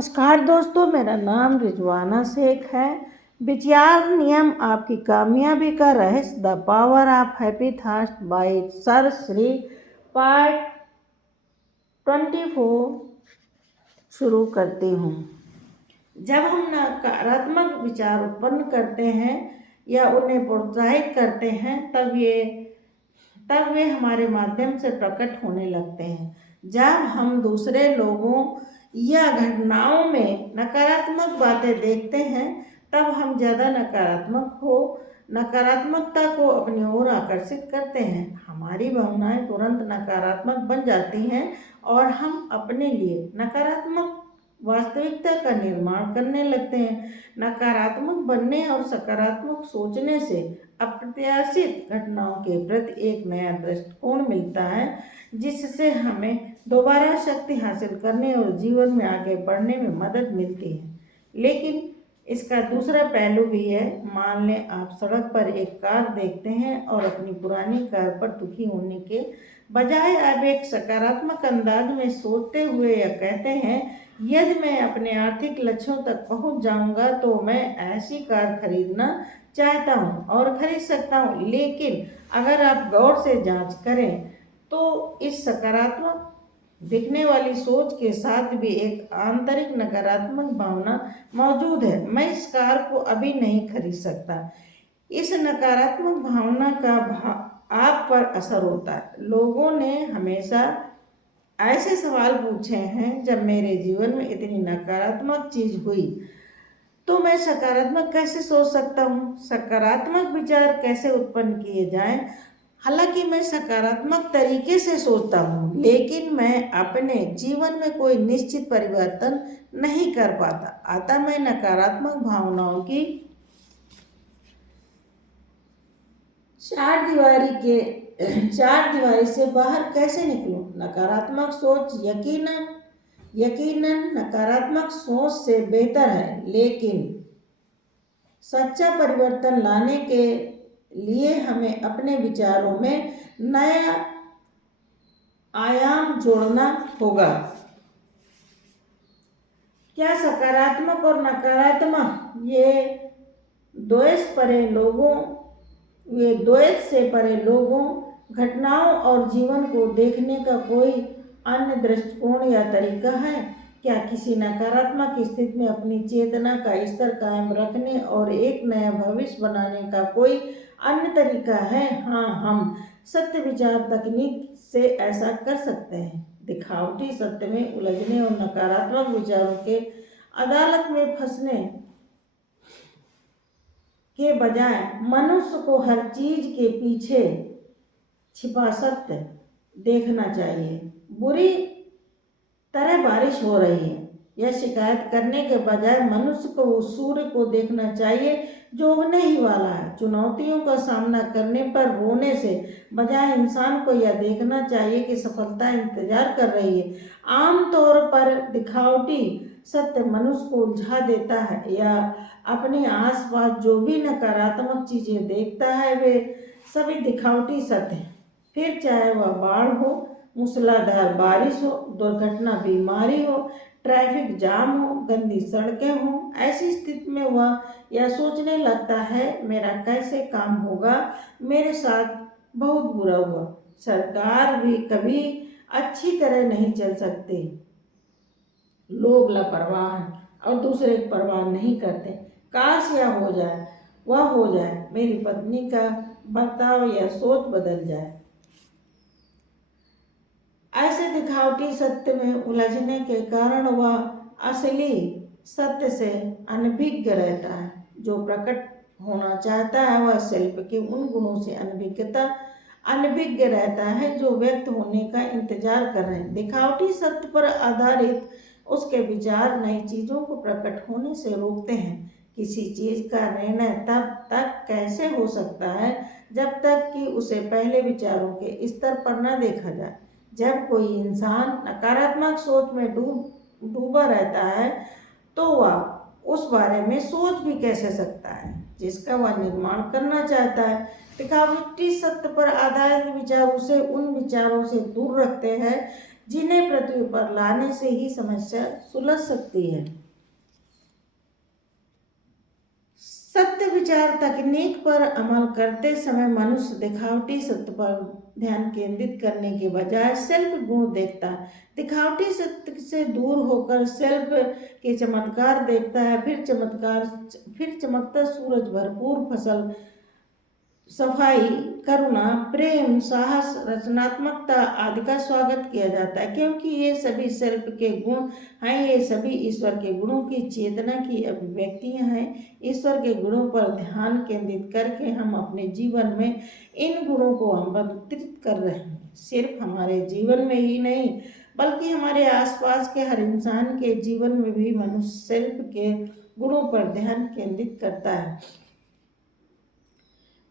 नमस्कार दोस्तों, मेरा नाम रिजवाना शेख है। विचार नियम आपकी कामयाबी का रहस्य, the power of happy thoughts bye sir Shri, part 24 शुरू करती हूँ। जब हम नकारात्मक विचार उत्पन्न करते हैं या उन्हें प्रोत्साहित करते हैं तब वे हमारे माध्यम से प्रकट होने लगते हैं। जब हम दूसरे लोगों या घटनाओं में नकारात्मक बातें देखते हैं तब हम ज़्यादा नकारात्मकता को अपनी ओर आकर्षित करते हैं। हमारी भावनाएं तुरंत नकारात्मक बन जाती हैं और हम अपने लिए नकारात्मक वास्तविकता का निर्माण करने लगते हैं। नकारात्मक बनने और सकारात्मक सोचने से अप्रत्याशित घटनाओं के प्रति एक नया दृष्टिकोण मिलता है, जिससे हमें दोबारा शक्ति हासिल करने और जीवन में आगे बढ़ने में मदद मिलती है। लेकिन इसका दूसरा पहलू भी है। मान लें आप सड़क पर एक कार देखते हैं और अपनी पुरानी कार पर दुखी होने के बजाय आप एक सकारात्मक अंदाज में सोचते हुए या कहते हैं, यदि मैं अपने आर्थिक लक्ष्यों तक पहुंच जाऊंगा तो मैं ऐसी कार खरीदना चाहता हूं और खरीद सकता हूं। लेकिन अगर आप गौर से जांच करें तो इस सकारात्मक दिखने वाली सोच के साथ भी एक आंतरिक नकारात्मक भावना मौजूद है। मैं इस कार को अभी नहीं खरीद सकता। इस नकारात्मक भावना का आप पर असर होता है। लोगों ने हमेशा ऐसे सवाल पूछे हैं, जब मेरे जीवन में इतनी नकारात्मक चीज हुई तो मैं सकारात्मक कैसे सोच सकता हूँ? सकारात्मक विचार कैसे उत्पन्न किए जाएं? हालांकि मैं सकारात्मक तरीके से सोचता हूँ, लेकिन मैं अपने जीवन में कोई निश्चित परिवर्तन नहीं कर पाता। अतः मैं नकारात्मक भावनाओं की चार दीवारी से बाहर कैसे निकलूं? नकारात्मक सोच यकीनन नकारात्मक सोच से बेहतर है, लेकिन सच्चा परिवर्तन लाने के लिए हमें अपने विचारों में नया आयाम जोड़ना होगा। क्या सकारात्मक और नकारात्मक ये द्वैत से परे लोगों, घटनाओं और जीवन को देखने का कोई अन्य दृष्टिकोण या तरीका है? क्या किसी नकारात्मक स्थिति में अपनी चेतना का स्तर कायम रखने और एक नया भविष्य बनाने का कोई अन्य तरीका है? हाँ, हम सत्य विचार तकनीक से ऐसा कर सकते हैं। दिखावटी सत्य में उलझने और नकारात्मक विचारों के अदालत में फंसने के बजाय मनुष्य को हर चीज के पीछे छिपा सत्य देखना चाहिए। बुरी तरह बारिश हो रही है, यह शिकायत करने के बजाय मनुष्य को उस सूर्य को देखना चाहिए जो उगने ही वाला है। चुनौतियों का सामना करने पर रोने से बजाय इंसान को यह देखना चाहिए कि सफलता इंतजार कर रही है। आमतौर पर दिखावटी सत्य मनुष्य को उलझा देता है या अपने आसपास जो भी नकारात्मक चीजें देखता है वे सभी दिखावटी सत्य हैं। फिर चाहे वह बाढ़ हो, मूसलाधार बारिश हो, दुर्घटना, बीमारी हो, ट्रैफिक जाम हो, गंदी सड़कें हों, ऐसी स्थिति में वह यह सोचने लगता है, मेरा कैसे काम होगा, मेरे साथ बहुत बुरा हुआ। सरकार भी कभी अच्छी तरह नहीं चल सकती। लोग लापरवाह हैं और दूसरे की परवाह नहीं करते। काश यह हो जाए, वह हो जाए, मेरी पत्नी का बर्ताव या सोच बदल जाए। ऐसे दिखावटी सत्य में उलझने के कारण वह असली सत्य से अनभिज्ञ रहता है। जो प्रकट होना चाहता है वह शिल्प के उन गुणों से अनभिज्ञ रहता है जो व्यक्त होने का इंतजार कर रहे हैं। दिखावटी सत्य पर आधारित उसके विचार नई चीजों को प्रकट होने से रोकते हैं। किसी चीज का निर्णय तब तक कैसे हो सकता है जब तक कि उसे पहले विचारों के स्तर पर न देखा जाए। जब कोई इंसान नकारात्मक सोच में डूबा रहता है तो वह उस बारे में सोच भी कैसे सकता है जिसका वह निर्माण करना चाहता है। दिखावटी सत्य पर आधारित विचार उसे उन विचारों से दूर रखते हैं जिन्हें पृथ्वी पर लाने से ही समस्या सुलझ सकती है। सत्य विचार तकनीक पर अमल करते समय मनुष्य दिखावटी सत्य पर ध्यान केंद्रित करने के बजाय सेल्फ गुण देखता है। दिखावटी सत्य से दूर होकर सेल्फ के चमत्कार देखता है। फिर चमकता सूरज, भरपूर फसल, सफाई, करुणा, प्रेम, साहस, रचनात्मकता आदि का स्वागत किया जाता है, क्योंकि ये सभी सेल्फ के गुण हैं। ये सभी ईश्वर के गुणों की चेतना की अभिव्यक्तियां हैं। ईश्वर के गुणों पर ध्यान केंद्रित करके हम अपने जीवन में इन गुणों को आमंत्रित कर रहे हैं। सिर्फ हमारे जीवन में ही नहीं, बल्कि हमारे आसपास के हर इंसान के जीवन में भी मनुष्य सेल्फ के गुणों पर ध्यान केंद्रित करता है।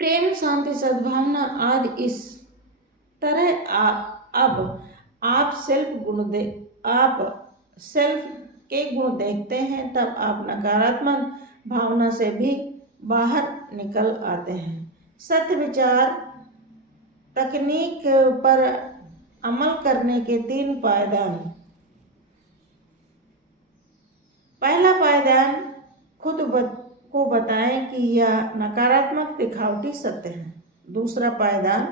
प्रेम, शांति, सद्भावना आदि इस तरह अब आप सेल्फ के गुण देखते हैं, तब आप नकारात्मक भावना से भी बाहर निकल आते हैं। सत्य विचार तकनीक पर अमल करने के 3 पायदान। पहला पायदान, खुद को बताएं कि यह नकारात्मक दिखावटी सत्य है। दूसरा पायदान,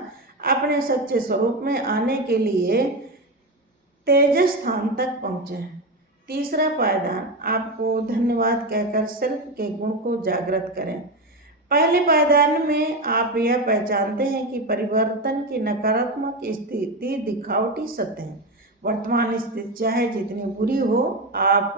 अपने सच्चे स्वरूप में आने के लिए तेजस स्थान तक पहुंचे। तीसरा पायदान, आपको धन्यवाद कहकर सेल्फ के गुण को जागृत करें। पहले पायदान में आप यह पहचानते हैं कि परिवर्तन की नकारात्मक स्थिति दिखावटी सत्य है। वर्तमान स्थिति चाहे जितनी बुरी हो, आप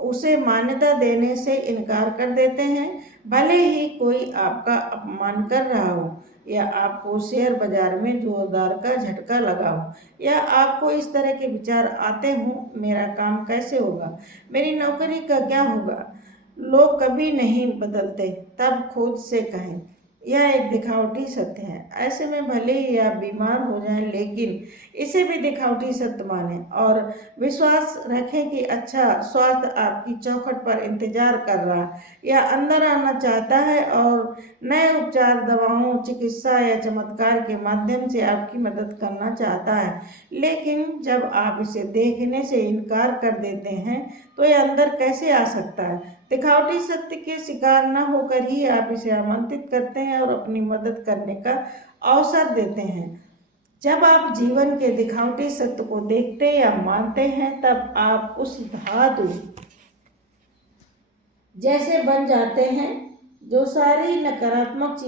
उसे मान्यता देने से इनकार कर देते हैं। भले ही कोई आपका अपमान कर रहा हो, या आपको शेयर बाजार में जोरदार का झटका लगा हो, या आपको इस तरह के विचार आते हों, मेरा काम कैसे होगा, मेरी नौकरी का क्या होगा, लोग कभी नहीं बदलते, तब खुद से कहें यह एक दिखावटी सत्य है। ऐसे में भले ही आप बीमार हो जाएं, लेकिन इसे भी दिखावटी सत्य मानें और विश्वास रखें कि अच्छा स्वास्थ्य आपकी चौखट पर इंतजार कर रहा, या अंदर आना चाहता है और नए उपचार, दवाओं, चिकित्सा या चमत्कार के माध्यम से आपकी मदद करना चाहता है। लेकिन जब आप इसे देखने से इनकार कर देते हैं, तो यह अंदर कैसे आ सकता है? दिखावटी सत्य के शिकार न होकर ही आप इसे आमंत्रित करते हैं और अपनी मदद करने का अवसर देते हैं। जब आप जीवन के दिखावटी सत्य को देखते या मानते हैं, तब आप उस धातु जैसे बन जाते हैं जो नकारात्मक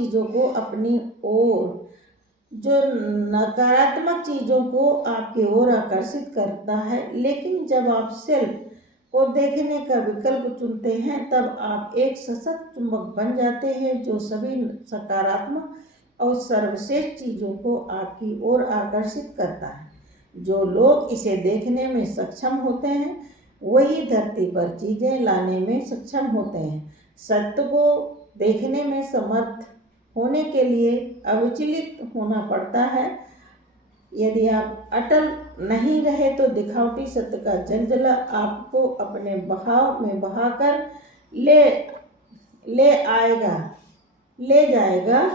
चीजों को आपकी ओर आकर्षित करता है। लेकिन जब आप सेल्फ को देखने का विकल्प चुनते हैं, तब आप एक सशक्त चुंबक बन जाते हैं जो सभी सकारात्मक और सर्वश्रेष्ठ चीज़ों को आपकी ओर आकर्षित करता है। जो लोग इसे देखने में सक्षम होते हैं, वही धरती पर चीज़ें लाने में सक्षम होते हैं। सत्य को देखने में समर्थ होने के लिए अविचलित होना पड़ता है। यदि आप अटल नहीं रहे, तो दिखावटी सत्य का जलजला आपको अपने बहाव में बहाकर ले जाएगा।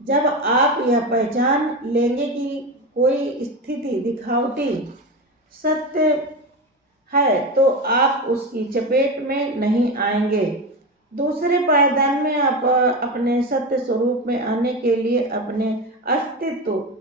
जब आप यह पहचान लेंगे कि कोई स्थिति दिखावटी सत्य है, तो आप उसकी चपेट में नहीं आएंगे। दूसरे पायदान में आप अपने सत्य स्वरूप में आने के लिए अपने अस्तित्व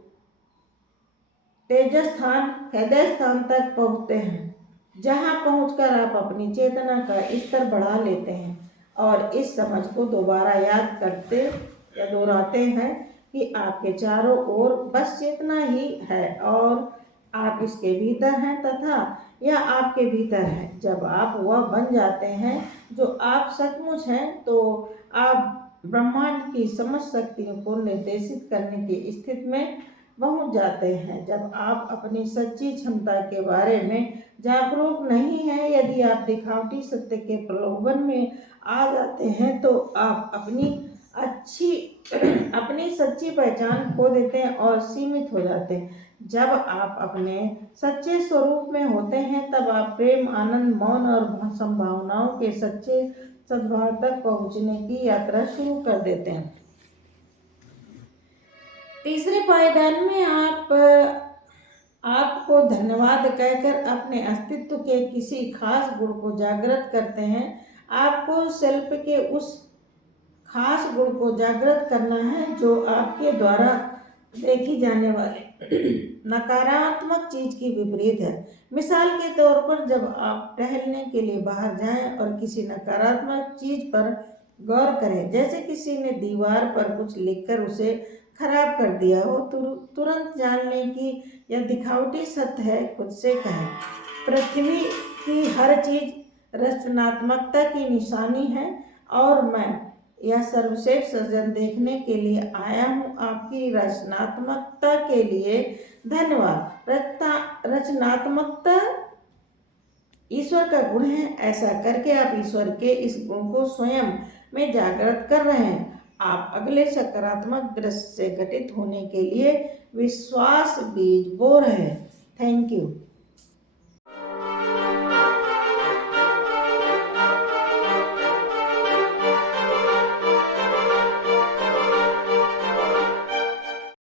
तेजस्थान, हृदय स्थान तक पहुँचते हैं, जहाँ पहुंचकर आप अपनी चेतना का स्तर बढ़ा लेते हैं और इस समझ को दोबारा याद करते या दोहराते हैं कि आपके चारों ओर बस चेतना ही है और आप इसके भीतर हैं तथा यह आपके भीतर है। जब आप वह बन जाते हैं जो आप सचमुच हैं, तो आप ब्रह्मांड की समस्त शक्तियों को निर्देशित करने की स्थिति में पहुंच जाते हैं। जब आप अपनी सच्ची क्षमता के बारे में जागरूक नहीं हैं, यदि आप दिखावटी सत्य के प्रलोभन में आ जाते हैं, तो आप अपनी सच्ची पहचान खो देते हैं और सीमित हो जाते हैं। जब आप अपने सच्चे स्वरूप में होते हैं, तब आप प्रेम, आनंद, मौन और संभावनाओं के सच्चे सद्भाव तक पहुंचने की यात्रा शुरू कर देते हैं। तीसरे पायदान में आपको धन्यवाद कहकर अपने अस्तित्व के किसी खास गुण को जागृत करते हैं। आपको सेल्फ के उस खास गुण को जागृत करना है जो आपके द्वारा देखी जाने वाले नकारात्मक चीज की विपरीत है। मिसाल के तौर पर जब आप टहलने के लिए बाहर जाएं और किसी नकारात्मक चीज पर गौर करें, जैसे किसी ने दीवार पर कुछ लिखकर उसे खराब कर दिया हो, तुरंत जान लें कि यह दिखावटी सत्य है। खुद से कहें, पृथ्वी की हर चीज रचनात्मकता की निशानी है और मैं यह सर्वश्रेष्ठ सृजन देखने के लिए आया हूँ। आपकी रचनात्मकता के लिए धन्यवाद। रचनात्मकता ईश्वर का गुण है। ऐसा करके आप ईश्वर के इस गुण को स्वयं में जागृत कर रहे हैं। आप अगले सकारात्मक दृश्य से घटित होने के लिए विश्वास बीज बो रहे हैं। Thank you.